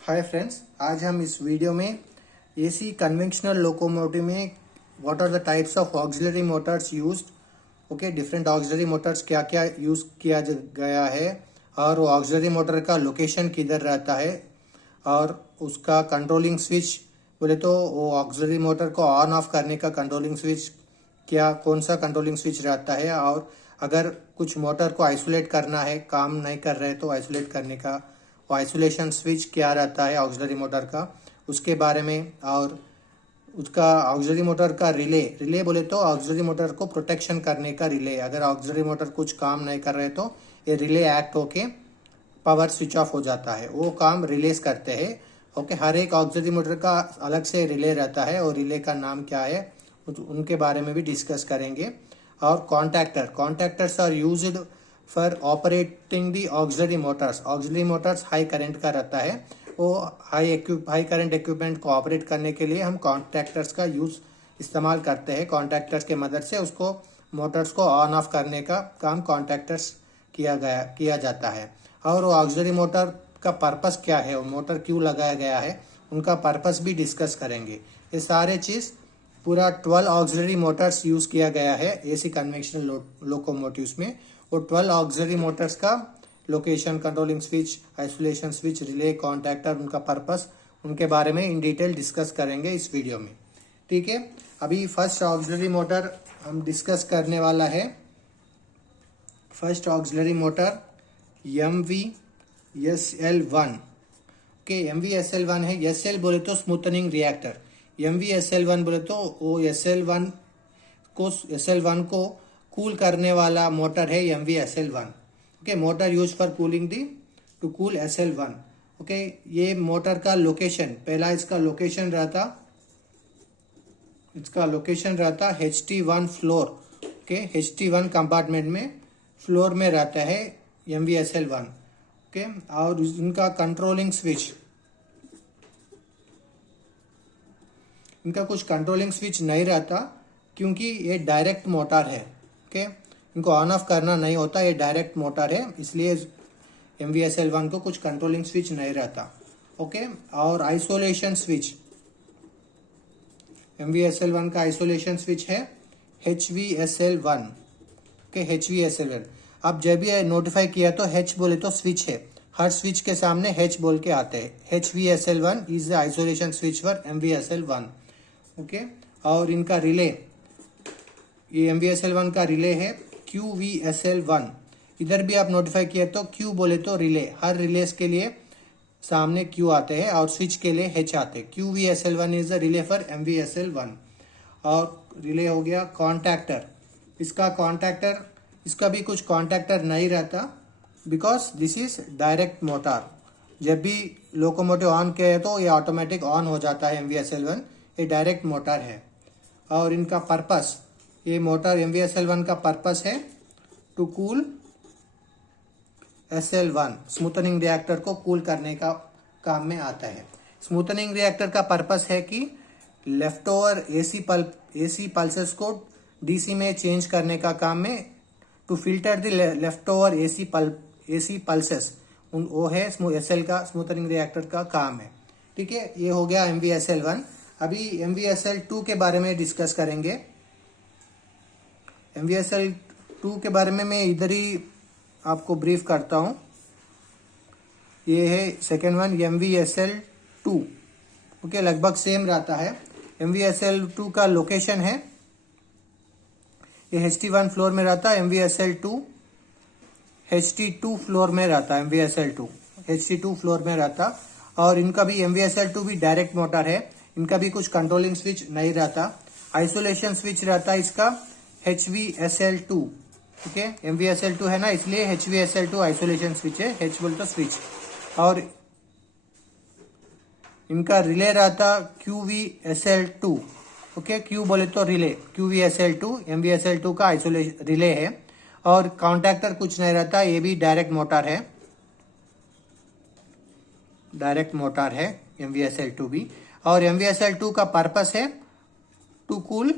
Hi friends, आज हम इस वीडियो में एसी कन्वेंशनल लोकोमोटिव में what are the types of auxiliary motors used. Okay, different auxiliary motors क्या क्या यूज किया गया है और वो ऑक्सिलरी मोटर का लोकेशन किधर रहता है और उसका कंट्रोलिंग स्विच बोले तो वो ऑक्सिलरी मोटर को ऑन ऑफ करने का कंट्रोलिंग स्विच क्या कौन सा कंट्रोलिंग स्विच रहता है, और अगर कुछ मोटर को आइसोलेट करना है, काम नहीं कर रहे तो आइसोलेट करने का वो आइसोलेशन स्विच क्या रहता है ऑक्सिलरी मोटर का, उसके बारे में। और उसका ऑक्सिलरी मोटर का रिले बोले तो ऑक्सिलरी मोटर को प्रोटेक्शन करने का रिले, अगर ऑक्सिलरी मोटर कुछ काम नहीं कर रहे तो ये रिले एक्ट होके पावर स्विच ऑफ हो जाता है, वो काम रिलेज करते हैं। ओके, हर एक ऑक्सिलरी मोटर का अलग से रिले रहता है और रिले का नाम क्या है उनके बारे में भी डिस्कस करेंगे। और contactors are used for operating the auxiliary motors high current का रहता है, वो हाई करंट इक्विपमेंट को ऑपरेट करने के लिए हम कॉन्टैक्टर्स का यूज इस्तेमाल करते हैं। कॉन्टैक्टर्स के मदद से उसको मोटर्स को ऑन ऑफ करने का काम कॉन्टैक्टर्स किया जाता है। और वो ऑक्सिलरी मोटर का पर्पस क्या है, वो मोटर क्यों लगाया गया है, उनका पर्पस भी डिस्कस करेंगे। ये सारे चीज पूरा 12 ऑक्सिलरी मोटर्स यूज किया गया है एसी कन्वेंशनल लोकोमोटिव्स में। वो 12 ऑक्सिलरी मोटर्स का location, controlling switch, isolation switch, relay, contactor, उनका पर्पस, उनके बारे में इन डिटेल डिस्कस करेंगे इस वीडियो में। ठीक है, अभी फर्स्ट ऑक्सिलरी मोटर हम डिस्कस करने वाला है। First auxiliary motor MVSL1। Okay, MVSL1 है। SL बोले तो स्मूथनिंग रिएक्टर, MVSL1 बोले तो वो SL1 को कूल करने वाला मोटर है MVSL1। Okay, motor use for cooling the to cool SL1। Okay, ये मोटर का लोकेशन, पहला इसका लोकेशन रहता HT1 floor. Okay, HT1 compartment में फ्लोर में रहता है MVSL1। ओके, और इनका कंट्रोलिंग स्विच, इनका कुछ कंट्रोलिंग स्विच नहीं रहता क्योंकि ये डायरेक्ट मोटर है। ओके, इनको ऑन ऑफ करना नहीं होता, ये डायरेक्ट मोटर है, इसलिए MVSL1 को कुछ कंट्रोलिंग स्विच नहीं रहता। ओके, और आइसोलेशन स्विच, MVSL1 का आइसोलेशन स्विच है HVSL1। ओके, HVSL1 अब जब भी नोटिफाई किया तो H बोले तो स्विच है, हर स्विच के सामने H बोल के आते हैं। HVSL1 is the isolation switch for MVSL1। Okay, और इनका रिले, ये MVSL1 का रिले है QVSL1। इधर भी आप नोटिफाई किया तो Q बोले तो रिले, हर रिलेस के लिए सामने Q आते हैं और स्विच के लिए H आते हैं। QVSL1 is the relay for MVSL1। और रिले हो गया कॉन्टैक्टर, इसका भी कुछ कॉन्टैक्टर नहीं रहता because this is direct motor. जब भी लोकोमोटिव ऑन किया तो ये ऑटोमेटिक ऑन हो जाता है MVSL1, ये डायरेक्ट मोटर है। और इनका पर्पस, ये मोटर MVSL1 का पर्पस है to cool SL1, smoothening reactor को कूल करने का काम में आता है। स्मूथनिंग रिएक्टर का पर्पस है कि लेफ्ट ओवर AC पल्सेस को DC में चेंज करने का काम में, to filter the left over AC pulses, वो है SL का, स्मूथनिंग रिएक्टर का काम है। ठीक है, ये हो गया MVSL1। अभी MVSL2 के बारे में डिस्कस करेंगे। MVSL2 के बारे में मैं इधर ही आपको ब्रीफ करता हूं। ये है सेकेंड वन MVSL2। ओके, लगभग सेम रहता है। MVSL2 का लोकेशन है, ये HT1 फ्लोर में रहता है। MVSL2 HT2 फ्लोर में रहता है। MVSL2 HT2 फ्लोर में रहता, और इनका भी MVSL2 भी डायरेक्ट मोटर है, इनका भी कुछ कंट्रोलिंग स्विच नहीं रहता। आइसोलेशन स्विच रहता है इसका HVSL2। ओके, MVSL2 है ना, इसलिए HVSL2 आइसोलेशन स्विच है, H बोल तो स्विच। और इनका रिले रहता QVSL2। ओके, Q बोले तो रिले, QVSL2 MVSL2 का आइसोलेशन रिले है। और कॉन्टैक्टर कुछ नहीं रहता, ये भी डायरेक्ट मोटर है MVSL2 भी। और MVSL2 का पर्पस है to cool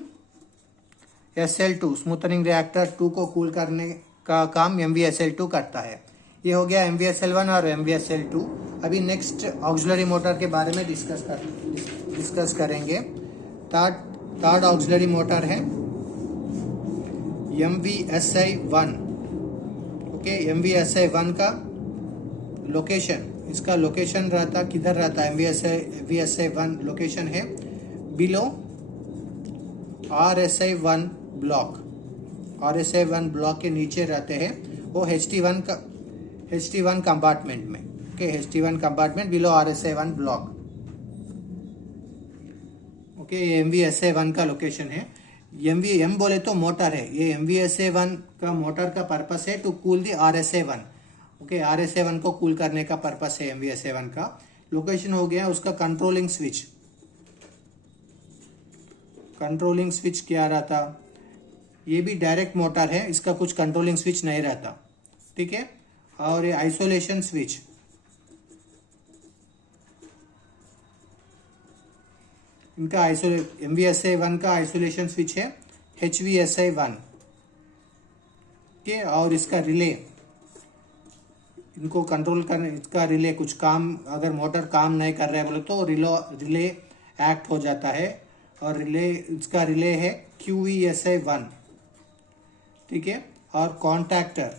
SL2, smoothening reactor 2 को कूल करने का काम MVSL2 करता है। ये हो गया MVSL1 और MVSL2। अभी नेक्स्ट ऑक्सिलरी मोटर के बारे में डिस्कस करेंगे। थर्ड ऑक्सिलरी मोटर है MVSI1। ओके, MVSI1 का लोकेशन, इसका लोकेशन रहता किधर रहता है? MVSI1 लोकेशन है below RSI1 block. RSI1 block के नीचे रहते हैं वो HT1 कंपार्टमेंट में। Okay, HT1 compartment below RSI1 block. Okay, ये MVSI1 का लोकेशन है। M बोले तो मोटर है। ये MVSI1 का मोटर का पर्पस है to cool the RSI1। Okay, RSI1 को कूल करने का पर्पस है MVSI1 का। लोकेशन हो गया उसका कंट्रोलिंग स्विच क्या रहता? ये भी डायरेक्ट मोटर है, इसका कुछ कंट्रोलिंग स्विच नहीं रहता, ठीक है। और ये आइसोलेशन स्विच, इनका MVSI1 का आइसोलेशन स्विच है HVSI1 के। और इसका रिले, इनको कंट्रोल करने, इसका रिले कुछ काम, अगर मोटर काम नहीं कर रहा है बोले तो रिले एक्ट हो जाता है। और इसका रिले है QVSI1, ठीक है। और कॉन्टैक्टर,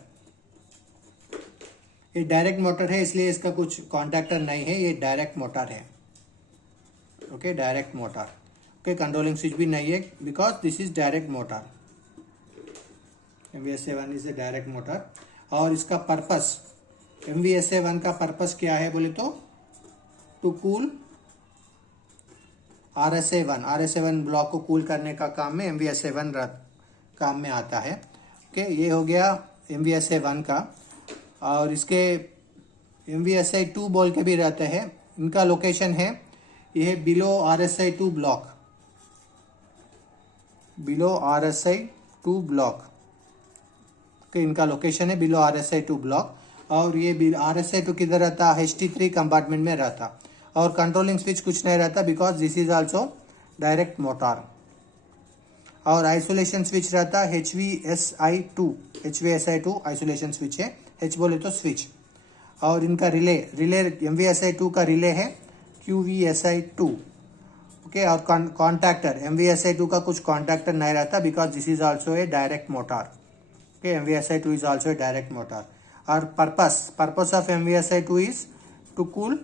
ये डायरेक्ट मोटर है इसलिए इसका कुछ कॉन्टैक्टर नहीं है, ये डायरेक्ट मोटर है। Okay, direct motor. Okay, controlling switch भी नहीं है because this is direct motor. MVSI1 is a direct motor. और इसका पर्पस, MVSI1 का पर्पस क्या है बोले तो टू कूल RSI1 ब्लॉक को कूल करने का काम में MVSI1 काम में आता है। ओके, ये हो गया MVSI1 का। और इसके MVSI2 बोल के भी रहते हैं। इनका लोकेशन है, ये है below RSI2 block, below RSI2 block. Okay, इनका लोकेशन है बिलो RSI2 ब्लॉक। और ये RSI2 किधर रहता? HT3 कंपार्टमेंट में रहता। और कंट्रोलिंग स्विच कुछ नहीं रहता because this is also direct motor. और आइसोलेशन स्विच रहता HVSI2 आइसोलेशन स्विच है। H बोले तो स्विच। और इनका रिले MVSI2 का रिले है QVSI2। ओके, और कॉन्टैक्टर, MVSI2 का कुछ कॉन्टैक्टर नहीं रहता because this is also a direct motor. Okay, MVSI2 is also a direct motor. और purpose of MVSI2 is to cool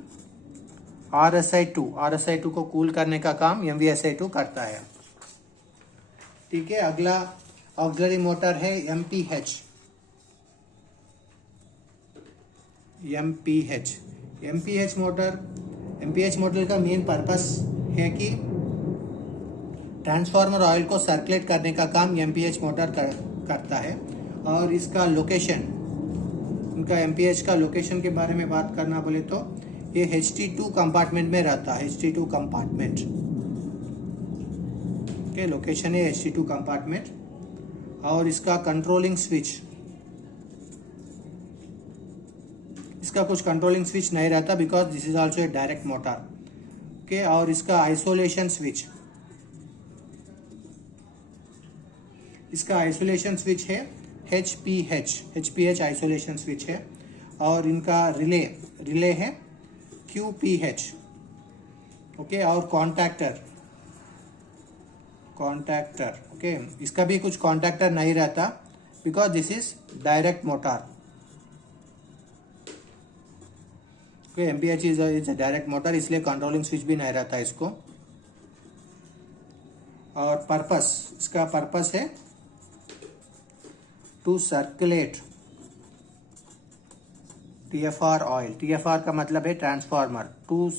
RSI2 को कूल करने का काम MVSI2 करता है, ठीक है। अगला ऑक्सिलरी मोटर है MPH मोटर का मेन पर्पस है कि ट्रांसफार्मर ऑयल को सर्कुलेट करने का काम MPH मोटर करता है। और इसका लोकेशन, इनका MPH का लोकेशन के बारे में बात करना बोले तो ये HT2 कंपार्टमेंट में रहता है। HT2 कंपार्टमेंट के लोकेशन है HT2 कंपार्टमेंट। और इसका कंट्रोलिंग स्विच, इसका कुछ कंट्रोलिंग स्विच नहीं रहता because this is also a direct motor. Okay, और इसका आइसोलेशन स्विच, इसका आइसोलेशन स्विच है HPH आइसोलेशन स्विच है। और इनका रिले है QPH। ओके, और कॉन्टैक्टर, ओके, इसका भी कुछ कॉन्टैक्टर नहीं रहता because this is direct motor. Okay, MPH is a direct motor इसलिए कंट्रोलिंग स्विच भी नहीं रहता इसको। और इसका पर्पस है to circulate TFR oil. TFR का मतलब है transformer. To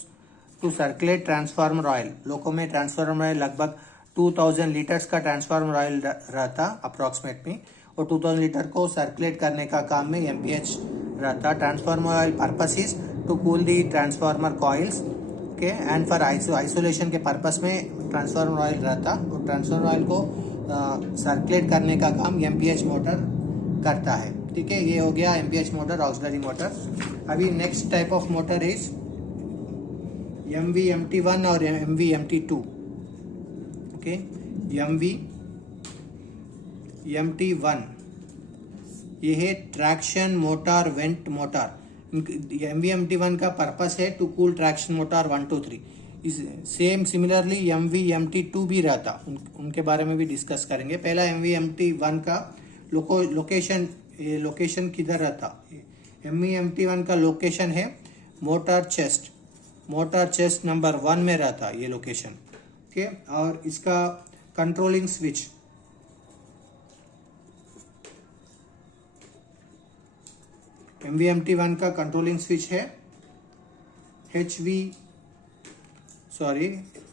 circulate transformer oil. लोगों में ट्रांसफार्मर ऑयल लगभग 2000 लीटर्स का ट्रांसफार्मर ऑयल रहता अप्रॉक्सीमेटली। और 2000 लीटर को सर्कुलेट करने का काम में MPH रहता। Transformer oil purpose is to cool the transformer coils, okay, and for isolation के पर्पस में ट्रांसफार्मर ऑयल रहता। और ट्रांसफार्मर ऑयल को सर्कुलेट करने का काम MPH मोटर करता है, ठीक है। ये हो गया MPH मोटर, ऑक्सिलरी मोटर। अभी next type of motor is MVMT1 और MVMT2। ओके, MVMT1 ये है traction motor went motor. MVMT1 का पर्पस है to cool traction motor 1 2 3। Same similarly MVMT2 भी रहता, उनके बारे में भी डिस्कस करेंगे। पहला MVMT1 का लोकेशन किधर रहता। MVMT1 का लोकेशन है मोटर चेस्ट नंबर 1 में रहता ये लोकेशन। ओके, और इसका कंट्रोलिंग स्विच MVMT1 का कंट्रोलिंग स्विच है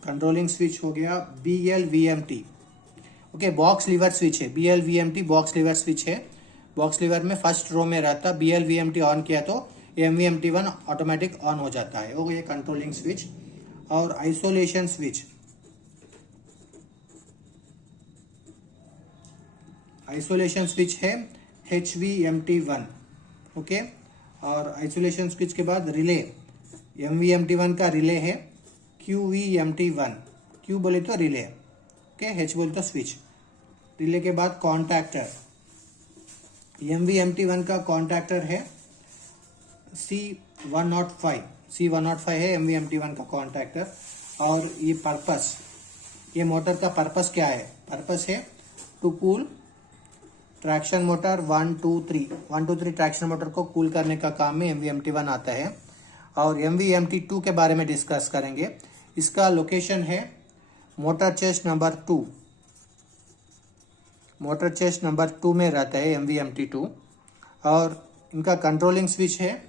कंट्रोलिंग स्विच हो गया BLVMT। Okay, box lever switch है। BLVMT बॉक्स लीवर स्विच है। बॉक्स लीवर में फर्स्ट रो में रहता। BLVMT ऑन किया तो MVMT1 ऑटोमेटिक ऑन हो जाता है। वो ये कंट्रोलिंग स्विच। और आइसोलेशन स्विच है HVMT1। ओके, और आइसोलेशन स्विच के बाद रिले MVMT1 का रिले है QVMT1। Q बोले तो रिले, ओके, H बोले तो स्विच। रिले के बाद कॉन्टैक्टर MVMT1 का कॉन्टैक्टर है C105 है MVMT1 का कॉन्टैक्टर। और ये मोटर का पर्पस क्या है? पर्पस है to cool traction motor 1 2 3 traction motor को कूल करने का काम में MVMT1 आता है। और MVMT2 के बारे में डिस्कस करेंगे। इसका लोकेशन है मोटर चेस्ट नंबर 2 में रहता है MVMT2। और इनका कंट्रोलिंग स्विच है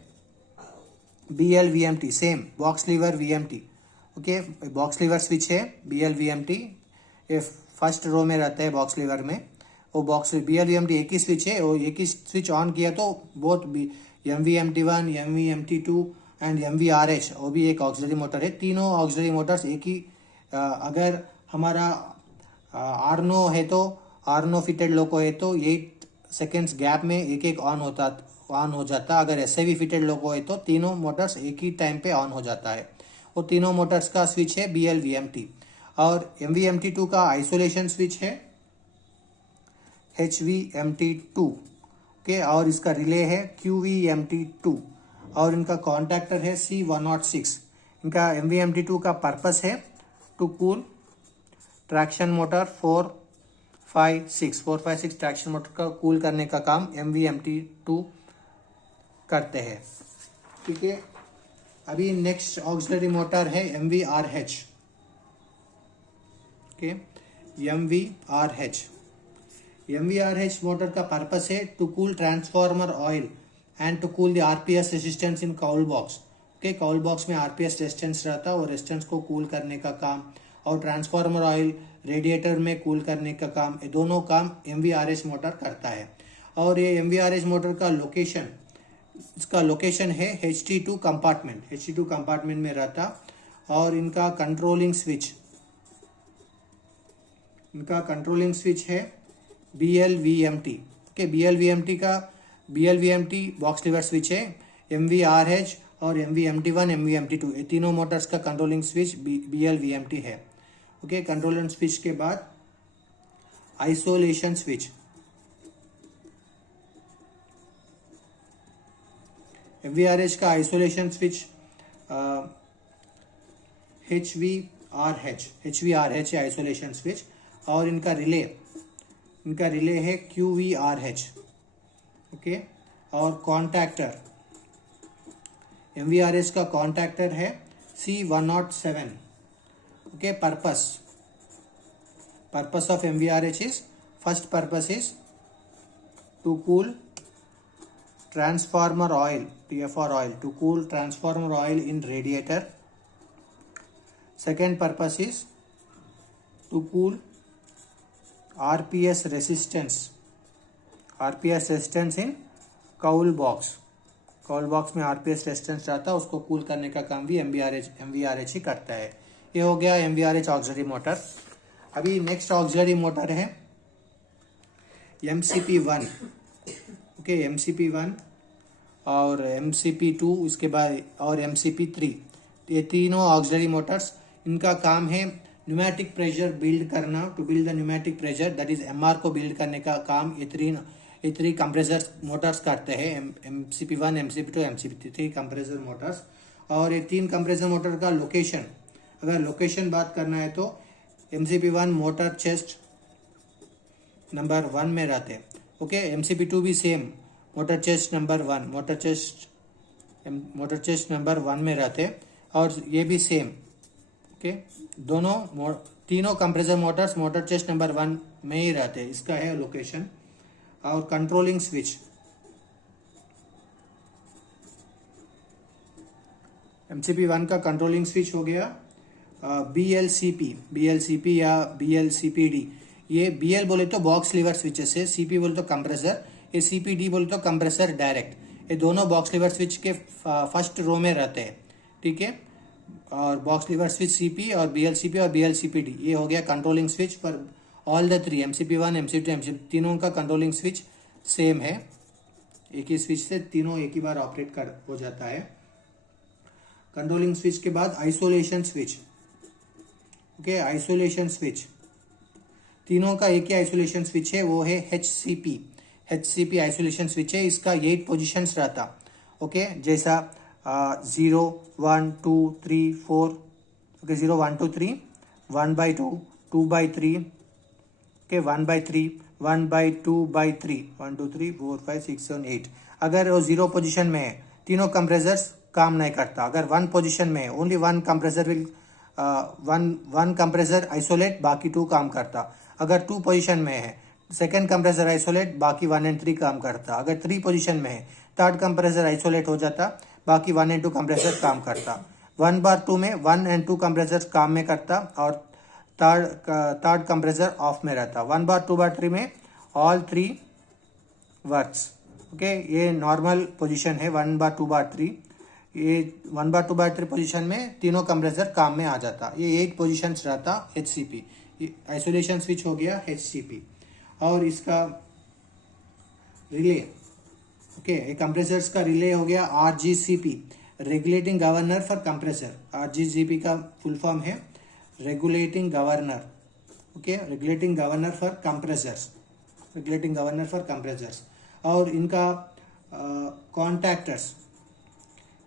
BLVMT, same box lever VMT। Okay, box lever switch है BLVMT। ये फर्स्ट रो में रहता है बॉक्स लीवर में। वो BLVMT एक ही स्विच है। वो एक ही स्विच ऑन किया तो both MVMT1 MVMT2 and MVRH वो भी एक ऑक्सिलरी मोटर है। तीनों ऑक्सिलरी मोटर्स एक ही अगर हमारा आर्नो है तो आर्नो फिटेड लोको है तो 8 सेकेंड्स गैप में एक ऑन हो जाता। अगर SIV फिटेड लोको है तो तीनों मोटर्स एक ही टाइम पे ऑन हो जाता है। वो तीनों मोटर्स का स्विच है BLVMT। और MVMT2 का आइसोलेशन स्विच है HVMT2। ओके, और इसका रिले है QVMT2। और इनका कॉन्टैक्टर है C106। इनका MVMT2 का पर्पस है to cool traction motor 4 5 6 traction motor का कूल करने का काम MVMT2 करते हैं। ठीक है, अभी नेक्स्ट ऑक्सिलरी मोटर है MVRH। ओके, MVRH मोटर का पर्पस है to cool transformer oil and to cool the RPS resistance in cowl box. Okay, cowl box में RPS रेजिस्टेंस रहता है और रेजिस्टेंस को कूल करने का काम, और ट्रांसफार्मर ऑयल रेडिएटर में कूल करने का काम, ये दोनों काम MVRH मोटर करता है। और ये MVRH मोटर का लोकेशन है HT2 कंपार्टमेंट में रहता। और इनका कंट्रोलिंग स्विच है BLVMT। Okay, BLVMT box lever switch है। MVRH और MVMT1 MVMT2 ये तीनों मोटर्स का कंट्रोलिंग स्विच BLVMT है। ओके, कंट्रोलिंग स्विच के बाद आइसोलेशन स्विच MVRH का आइसोलेशन स्विच HVRH है आइसोलेशन स्विच। और इनका रिले है QVRH। ओके, और कॉन्टैक्टर MVRH का कॉन्टैक्टर है C107। Okay, purpose of MVRH is first purpose is to cool transformer oil TFR oil to cool transformer oil in radiator. Second purpose is to cool RPS resistance in cowl box में RPS resistance रहता है, उसको cool करने का काम भी MVRH ही करता है। ये हो गया MVRH ऑक्सिलरी मोटर। अभी नेक्स्ट ऑक्सिलरी मोटर है MCP1। ओके, MCP1 और MCP2 इसके बाद और MCP3 ये तीनों ऑक्सिलरी मोटर्स, इनका काम है न्यूमेटिक प्रेशर बिल्ड करना। To build the pneumatic pressure that is MR को बिल्ड करने का काम ये ये 3 कंप्रेसर मोटर्स करते हैं, MCP1, MCP2, MCP3 compressor Motors. और ये 3 कंप्रेसर मोटर का लोकेशन, अगर लोकेशन बात करना है तो MCP1 मोटर चेस्ट नंबर 1 में रहते हैं। ओके, MCP2 भी same motor chest number 1, motor chest number 1 में रहते हैं, और ये भी सेम। ओके, तीनों compressor Motors motor chest number 1 में ही रहते हैं, इसका है लोकेशन। और कंट्रोलिंग स्विच, MCP1 का कंट्रोलिंग स्विच हो गया BLCP या BLCPD। ये BL बोले तो बॉक्स लीवर स्विचेस है, CP बोले तो कंप्रेसर, ये CPD बोले तो कंप्रेसर डायरेक्ट। ये दोनों बॉक्स लीवर स्विच के फर्स्ट रो में रहते हैं, ठीक है। और बॉक्स लीवर स्विच CP और BLCP और BLCPD, ये हो गया controlling switch for all the 3 MCP1, MCP2, MCP, तीनों का कंट्रोलिंग स्विच सेम है। एक ही स्विच से तीनों एक ही बार ऑपरेट हो जाता है। कंट्रोलिंग स्विच के बाद isolation switch. Okay, isolation switch, तीनों का एक ही आइसोलेशन स्विच है, वो है HCP आइसोलेशन स्विच है। इसका 8 पोजिशंस रहता। ओके, जैसा 0, 1, 2, 3, 4, ओके, 0, 1, 2, 3, 1/2, 2/3, ओके, 1/3, 1/2/3, 1, 2, 3, 4, 5, 6, 7, 8। अगर वो 0 पोजिशन में है, तीनों कंप्रेसर्स काम नहीं करता। अगर 1 पोजिशन में है, only 1 compressor will one compressor isolate, बाकी 2 काम करता। अगर 2 पोजिशन में है, सेकेंड कंप्रेसर आइसोलेट, बाकी 1 and 3 काम करता। अगर 3 पोजिशन में है, थर्ड कंप्रेसर आइसोलेट हो जाता, बाकी 1 and 2 कंप्रेसर काम करता। 1/2 में 1 and 2 कंप्रेसर काम में करता, और थर्ड कंप्रेसर ऑफ में रहता। 1/2/3 में ऑल 3 वर्क्स। ओके, ये नॉर्मल पोजीशन है 1/2/3। ये 1/2/3 पोजीशन में तीनों कंप्रेसर काम में आ जाता। ये 8 पोजीशंस रहता HCP। आइसोलेशन स्विच हो गया HCP। और इसका रिले, ओके, ये कंप्रेसर्स का रिले हो गया RGCP, regulating governor for compressor. RGCP का फुल फॉर्म है regulating governor. Okay, regulating governor for compressors, regulating governor for compressors. और इनका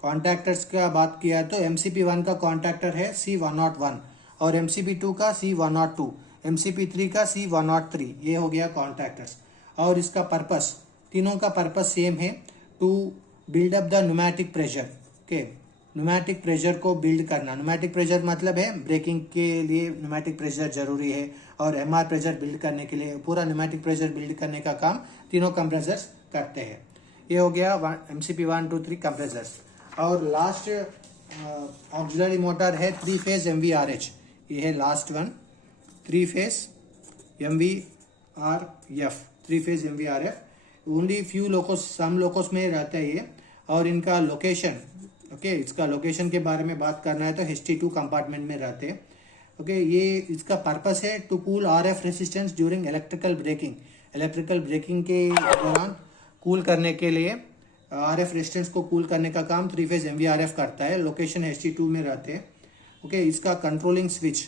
कॉन्टैक्टर्स का बात किया तो MCP1 का कॉन्टैक्टर है C101, और MCP2 का C102, MCP3 का C103। ये हो गया कॉन्टैक्टर्स। और इसका पर्पस, तीनों का पर्पस सेम है, to build up the pneumatic pressure. Okay, pneumatic pressure को बिल्ड करना। न्यूमैटिक प्रेशर मतलब है ब्रेकिंग के लिए न्यूमैटिक प्रेशर जरूरी है, और MR प्रेशर बिल्ड करने के लिए पूरा न्यूमैटिक प्रेशर बिल्ड करने का काम तीनों कंप्रेसर्स करते हैं। ये हो गया MCP1, 2, 3 कंप्रेसर्स। और लास्ट ऑक्सिलरी मोटर है 3 फेज MVRH। ये है last one, 3 phase MVRF, 3 phase MVRF। Only few locos, some locos में रहता है ये। और इनका लोकेशन, ओके, इसका लोकेशन के बारे में बात करना है तो HT2 कंपार्टमेंट में रहते हैं। ओके, ये इसका पर्पस है to cool RF resistance during electrical braking. Electrical braking के दौरान कूल करने के लिए RF रेसिस्टेंस को कूल करने का काम 3 फेज MVRF करता है। लोकेशन HT2 में रहते हैं। ओके, इसका कंट्रोलिंग स्विच,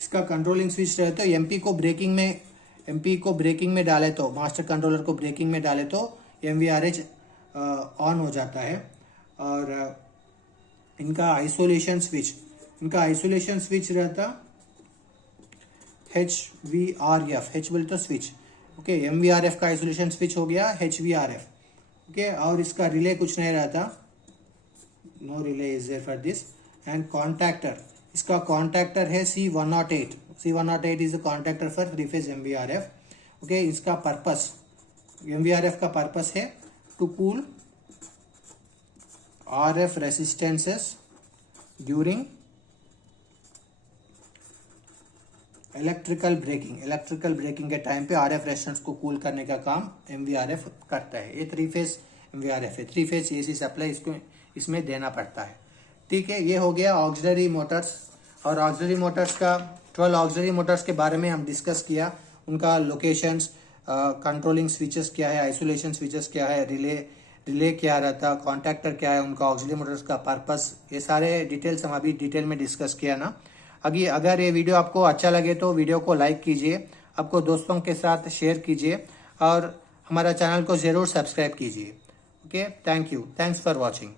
इसका कंट्रोलिंग स्विच रहता है MP को ब्रेकिंग में डाले तो, मास्टर कंट्रोलर को ब्रेकिंग में डाले तो MVRH ऑन हो जाता है। और इनका आइसोलेशन स्विच रहता HVRF, H बोले तो स्विच। ओके, MVRF का आइसोलेशन स्विच हो गया HVRF। ओके, और इसका रिले कुछ नहीं रहता, no relay is there for this. And contactor, इसका कॉन्टैक्टर है C108। C108 is a contactor for 3 phase MVRF। Okay, इसका पर्पस, MVRF का पर्पस है to cool RF resistances during electrical braking के टाइम पे RF रेसिस्टेंस को कूल करने का काम MVRF करता है। ये 3 फेज MVRF है, 3 फेज AC सप्लाई इसको इसमें देना पड़ता है। ठीक है, ये हो गया ऑक्सिलरी मोटर्स। और ऑक्सिलरी मोटर्स का 12 ऑक्सिलरी मोटर्स के बारे में हम डिस्कस किया, उनका लोकेशंस, कंट्रोलिंग स्विचेस क्या है, आइसोलेशन स्विचेस क्या है, रिले क्या रहता, कॉन्टैक्टर क्या है, उनका ऑक्सिलरी मोटर्स का पर्पस, ये सारे डिटेल्स हम अभी डिटेल में डिस्कस किया ना। अगर ये वीडियो आपको अच्छा लगे तो वीडियो को लाइक कीजिए, आपको दोस्तों के साथ शेयर कीजिए और हमारा चैनल को ज़रूर सब्सक्राइब कीजिए। Okay, thank you, thanks for watching.